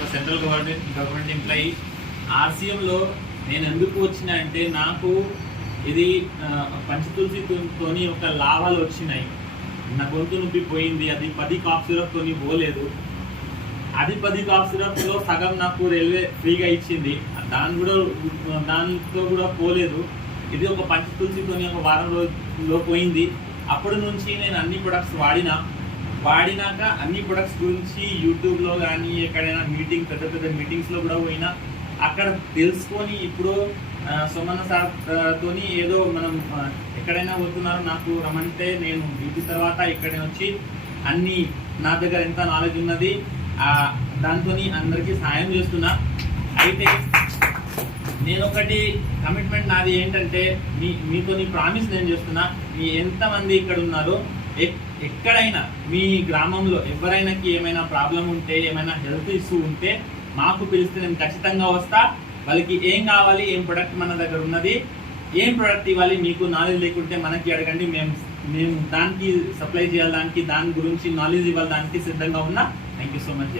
ఒక central government employee. ఆర్సీఎంలో నేను ఎందుకు వచ్చినా అంటే నాకు ఇది పంచతులసితోని ఒక లాభాలు వచ్చినాయి. నా గొంతు నొప్పి పోయింది. అది 10 కాఫ్ సిరప్తోని పోలేదు. అది 10 కాఫ్ సిరప్లో సగం నాకు రైల్వే ఫ్రీగా ఇచ్చింది. దాంతో కూడా పోలేదు. ఇది ఒక పంచతులసితోని ఒక వారం రోజుల్లో పోయింది. అప్పటి నుంచి నేను అన్ని ప్రొడక్ట్స్ వాడినాక అన్ని ప్రొడక్ట్స్ గురించి యూట్యూబ్లో కానీ ఎక్కడైనా పెద్ద పెద్ద మీటింగ్స్లో కూడా పోయినా అక్కడ తెలుసుకొని ఇప్పుడు సోమన్న సార్తోని ఏదో మనం ఎక్కడైనా పోతున్నారు నాకు రమ్మంటే నేను డ్యూటీ తర్వాత ఇక్కడే వచ్చి అన్ని నా దగ్గర ఎంత నాలెడ్జ్ ఉన్నది దాంతో అందరికీ సాయం చేస్తున్నా. అయితే నేను ఒకటి కమిట్మెంట్ నాది ఏంటంటే మీతో ప్రామిస్ నేను చేస్తున్నా, మీ ఎంతమంది ఇక్కడ ఉన్నారో ఎక్కడైనా మీ గ్రామంలో ఎవరైనాకి ఏమైనా ప్రాబ్లం ఉంటే ఏమైనా హెల్త్ ఇష్యూ ఉంటే మాకు పిలిస్తే నేను ఖచ్చితంగా వస్తా. వాళ్ళకి ఏం కావాలి, ఏం ప్రొడక్ట్ మన దగ్గర ఉన్నది, ఏం ప్రొడక్ట్ ఇవ్వాలి, మీకు నాలెడ్జ్ లేకుంటే మనకి అడగండి. మేము దానికి సప్లై చేయాలి, దాని గురించి నాలెడ్జ్ ఇవ్వాలి, దానికి సిద్ధంగా ఉన్నా. Thank you so much.